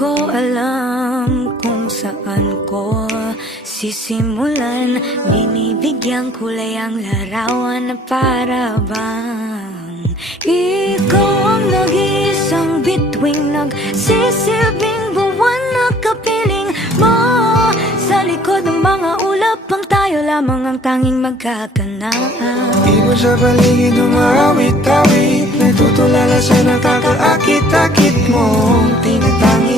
ko alam kung saan ko sisimulan. Binibigyan kulay ang larawan na para bang ikaw ang nag-iisang bituing nagsisilbing buwan na kapiling mo. Sa likod ng mga ulap ang tayo lamang ang tanging magkakanaan. Ibon sa paligid umaawit-awit, natutulala sa nakakaakit-akit mong tinatangi.